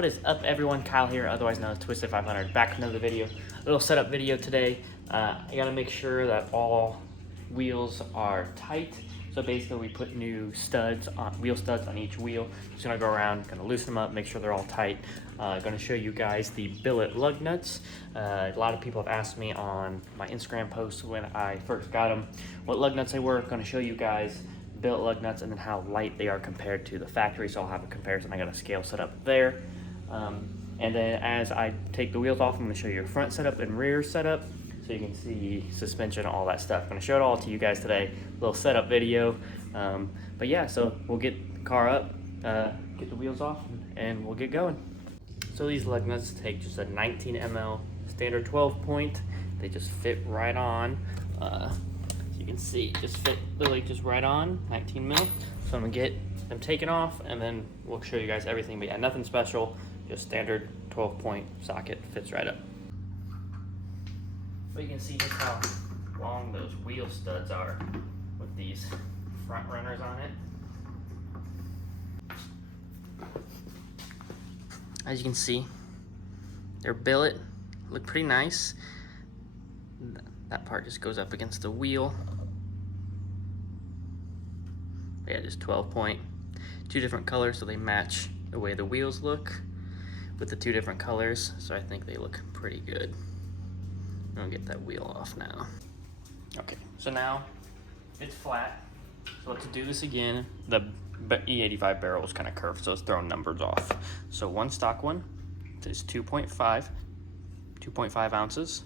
What is up, everyone? Kyle here, otherwise known as Twisted 500, back with another video. A little setup video today. I gotta make sure that all wheels are tight. So basically we put new studs on, wheel studs on each wheel. Just gonna go around, gonna loosen them up, make sure they're all tight. Gonna show you guys the Billet Lug Nuts. A lot of people have asked me on my Instagram posts when I first got them what lug nuts they were. Gonna show you guys Billet Lug Nuts and then how light they are compared to the factory. So I'll have a comparison. I got a scale set up there. And then as I take the wheels off, I'm going to show you a front setup and rear setup so you can see suspension, all that stuff. I'm going to show it all to you guys today, a little setup video. But yeah, so we'll get the car up, get the wheels off, and we'll get going. So these lug nuts take just a 19 ml standard 12 point. They just fit right on. So you can see, just fit literally just right on, 19 mil. So I'm going to get them taken off and then we'll show you guys everything. But yeah, nothing special. Just standard 12-point socket, fits right up. But you can see just how long those wheel studs are with these front runners on it. As you can see, they're billet, look pretty nice. That part just goes up against the wheel. Yeah, just 12-point, two different colors so they match the way the wheels look with the two different colors, so I think they look pretty good. I'm gonna get that wheel off now. Okay, so now it's flat. So let's do this again. The E85 barrel is kind of curved, so it's throwing numbers off. So one stock one is 2.5 ounces.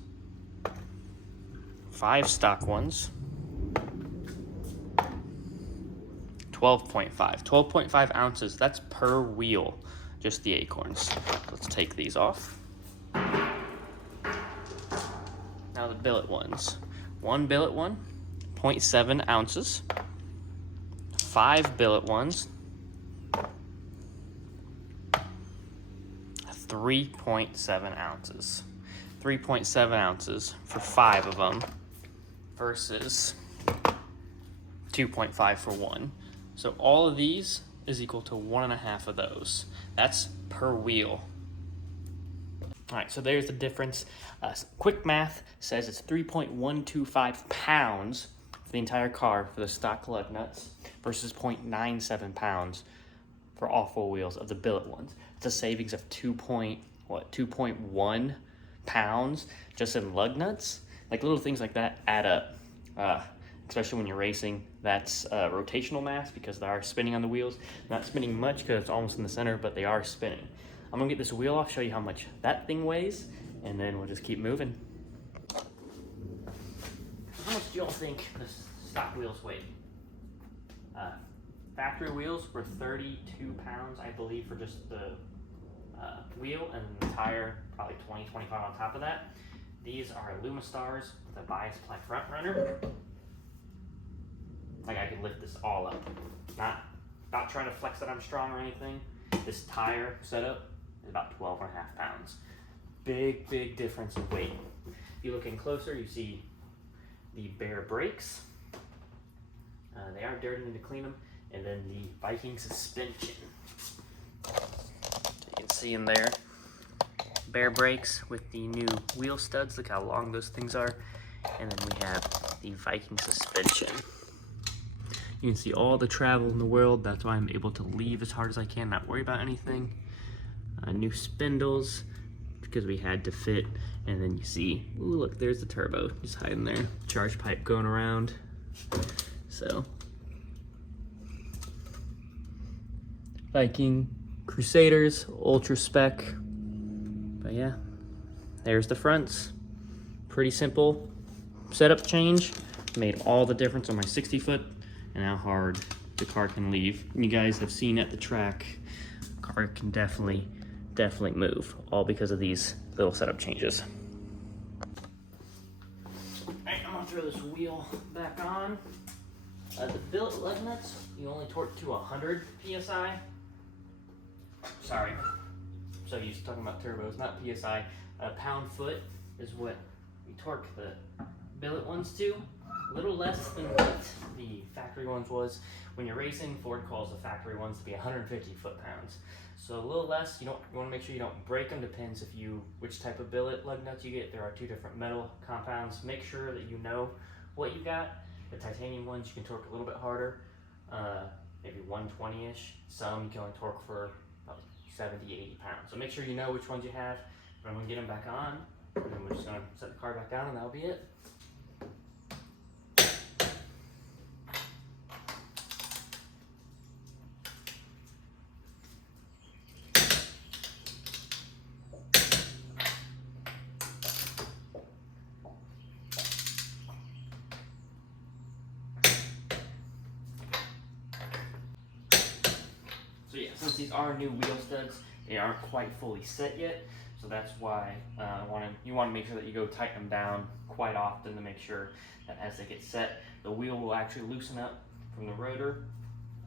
5 stock ones, 12.5 ounces. That's per wheel. Just the acorns. Let's take these off. Now the billet ones. One billet one, 0.7 ounces. 5 billet ones, 3.7 ounces. 3.7 ounces for 5 of them versus 2.5 for one. So all of these is equal to 1.5 of those. That's per wheel. All right, so there's the difference. Quick math says it's 3.125 pounds for the entire car for the stock lug nuts versus 0.97 pounds for all 4 wheels of the billet ones. It's a savings of 2.1 pounds just in lug nuts. Like little things like that add up. Especially when you're racing, that's rotational mass because they are spinning on the wheels. Not spinning much because it's almost in the center, but they are spinning. I'm gonna get this wheel off, show you how much that thing weighs, and then we'll just keep moving. How much do y'all think the stock wheels weigh? Factory wheels were 32 pounds, I believe, for just the wheel, and the tire probably 20, 25 on top of that. These are Lumistars with a bias ply front runner. Like I could lift this all up. Not trying to flex that I'm strong or anything. This tire setup is about 12.5 pounds. Big difference in weight. If you look in closer, you see the bare brakes. They are dirty, need to clean them. And then the Viking Suspension. So you can see in there, bare brakes with the new wheel studs. Look how long those things are. And then we have the Viking Suspension. You can see all the travel in the world. That's why I'm able to leave as hard as I can, not worry about anything. New spindles, because we had to fit. And then you see, ooh, look, there's the turbo, just hiding there. Charge pipe going around. So, Viking Crusaders, ultra spec. But yeah, there's the fronts. Pretty simple setup change. Made all the difference on my 60-foot. And how hard the car can leave. You guys have seen at the track, car can definitely move, all because of these little setup changes. All right, I'm gonna throw this wheel back on. The billet lug nuts, you only torque to 100 PSI. Sorry, so you're talking about turbos, not PSI. Pound-foot is what we torque the billet ones to. A little less than what the factory ones was. When you're racing, Ford calls the factory ones to be 150 foot-pounds. So a little less. You want to make sure you don't break them. Depends which type of billet lug nuts you get. There are 2 different metal compounds. Make sure that you know what you got. The titanium ones you can torque a little bit harder, maybe 120-ish. Some you can only torque for about 70, 80 pounds. So make sure you know which ones you have. But I'm gonna get them back on, and then we're just gonna set the car back down, and that'll be it. So yeah, since these are new wheel studs, they aren't quite fully set yet. So that's why you want to make sure that you go tighten them down quite often to make sure that as they get set, the wheel will actually loosen up from the rotor.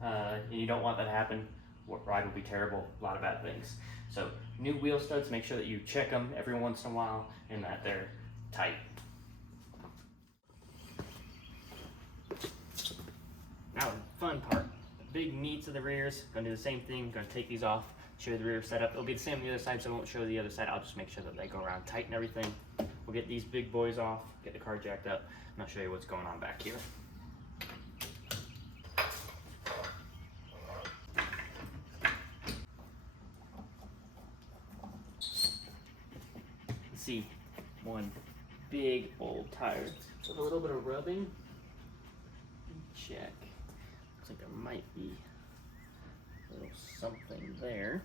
And you don't want that to happen. Ride will be terrible, a lot of bad things. So new wheel studs, make sure that you check them every once in a while and that they're tight. Now the fun part. Big meats of the rears, gonna do the same thing, gonna take these off, show you the rear setup. It'll be the same on the other side, so I won't show the other side. I'll just make sure that they go around tight and everything. We'll get these big boys off, get the car jacked up, and I'll show you what's going on back here. See, one big old tire with a little bit of rubbing. Check. Looks like there might be a little something there.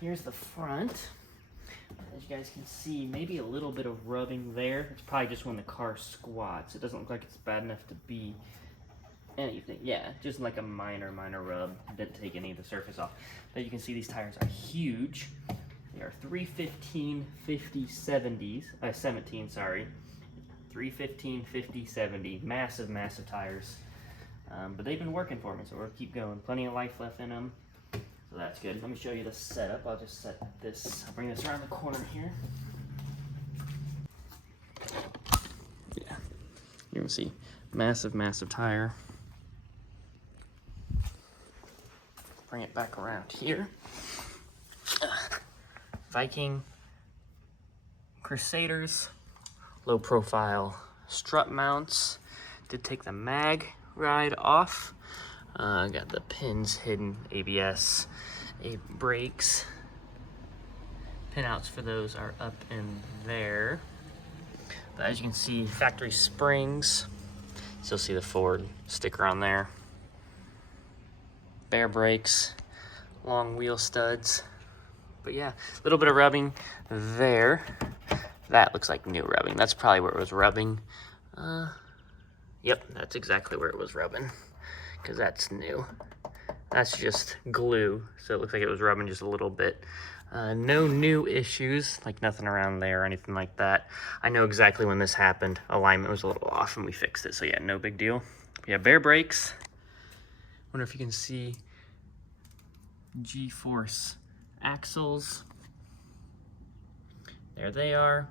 Here's the front. As you guys can see, maybe a little bit of rubbing there. It's probably just when the car squats. It doesn't look like it's bad enough to be anything. Yeah, just like a minor rub. Didn't take any of the surface off. But you can see these tires are huge. They are 315 50 70s, 17, sorry. 315 50 70, massive tires. But they've been working for me, so we'll keep going. Plenty of life left in them, so that's good. Let me show you the setup. I'll just set this, I'll bring this around the corner here. Yeah, you can see massive tire. Bring it back around here. Viking Crusaders, low profile strut mounts. Did take the mag ride off. Got the pins hidden, ABS, brakes. Pinouts for those are up in there. But as you can see, factory springs. Still see the Ford sticker on there. Bare brakes, long wheel studs. But yeah, a little bit of rubbing there. That looks like new rubbing. That's probably where it was rubbing. Yep, that's exactly where it was rubbing, because that's new. That's just glue, so it looks like it was rubbing just a little bit. No new issues, like nothing around there or anything like that. I know exactly when this happened. Alignment was a little off and we fixed it, so yeah, no big deal. Yeah, bare brakes. Wonder if you can see G-force axles. There they are.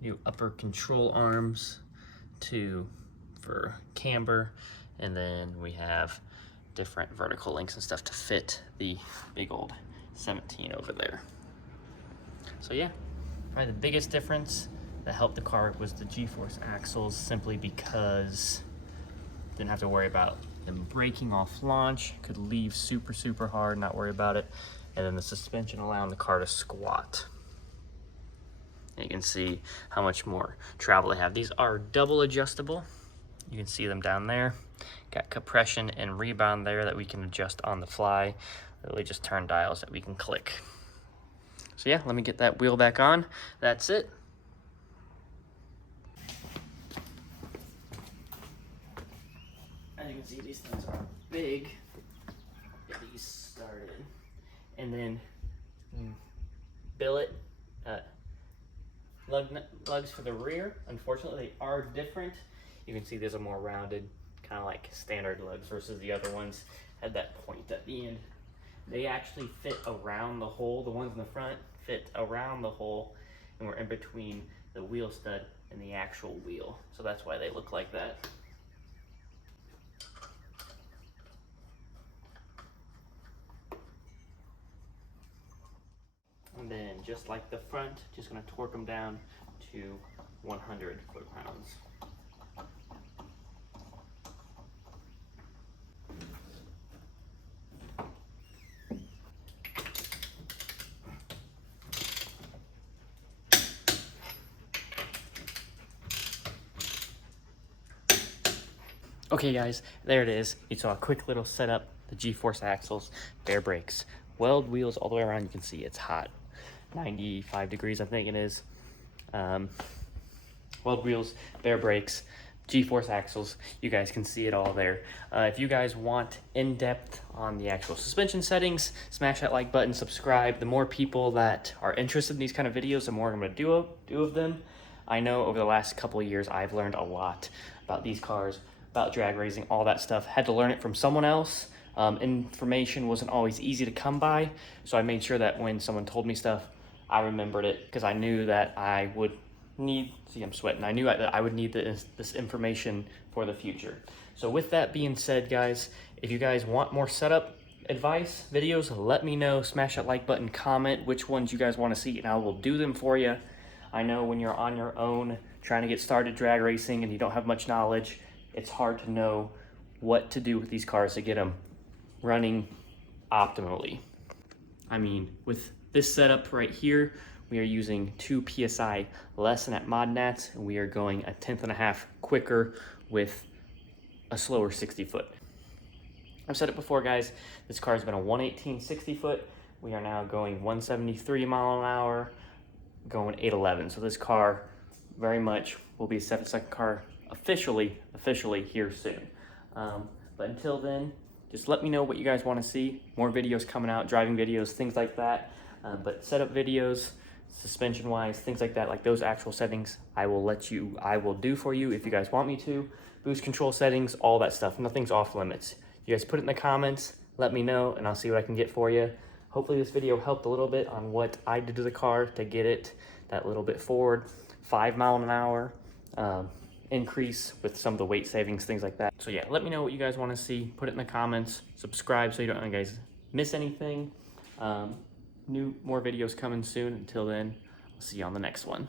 New upper control arms for camber, and then we have different vertical links and stuff to fit the big old 17 over there. So yeah, probably the biggest difference that helped the car was the G-force axles, simply because didn't have to worry about them braking off launch, could leave super hard, not worry about it. And then the suspension allowing the car to squat. And you can see how much more travel they have. These are double adjustable. You can see them down there. Got compression and rebound there that we can adjust on the fly. Really just turn dials that we can click. So yeah, let me get that wheel back on. That's it. As you can see, these things are big. Get these started. And then Billet lugs for the rear. Unfortunately, they are different. You can see there's a more rounded, kind of like standard lugs versus the other ones had that point at the end. they actually fit around the hole. The ones in the front fit around the hole, and we're in between the wheel stud and the actual wheel. So that's why they look like that. And then just like the front, just gonna torque them down to 100 foot-pounds. Okay guys, there it is. You saw a quick little setup, the G-force axles, bare brakes, weld wheels all the way around. You can see it's hot, 95 degrees I think it is. Weld wheels, bare brakes, G-force axles. You guys can see it all there. If you guys want in-depth on the actual suspension settings, smash that like button, subscribe. The more people that are interested in these kind of videos, the more I'm gonna do of them. I know over the last couple of years, I've learned a lot about these cars, about drag racing, all that stuff. Had to learn it from someone else. Information wasn't always easy to come by, so I made sure that when someone told me stuff, I remembered it, because I knew that I would need, see I'm sweating, I knew that I would need this information for the future. So with that being said, guys, if you guys want more setup advice videos, let me know. Smash that like button, comment which ones you guys want to see, and I will do them for you. I know when you're on your own trying to get started drag racing and you don't have much knowledge, it's hard to know what to do with these cars to get them running optimally. I mean, with this setup right here, we are using 2 PSI less than at ModNats, and we are going 1/10.5 quicker with a slower 60 foot. I've said it before, guys, this car has been a 118 60 foot. We are now going 173 mile an hour, going 811. So this car very much will be a 7-second car officially here soon. But until then, just let me know what you guys want to see. More videos coming out, driving videos, things like that. But setup videos, suspension wise, things like that, like those actual settings, I will do for you if you guys want me to. Boost control settings, all that stuff. Nothing's off limits. You guys put it in the comments, let me know, and I'll see what I can get for you. Hopefully this video helped a little bit on what I did to the car to get it that little bit forward. 5 mile an hour increase with some of the weight savings, things like that. So yeah, let me know what you guys want to see. Put it in the comments. Subscribe so you don't guys miss anything. More videos coming soon. Until then, I'll see you on the next one.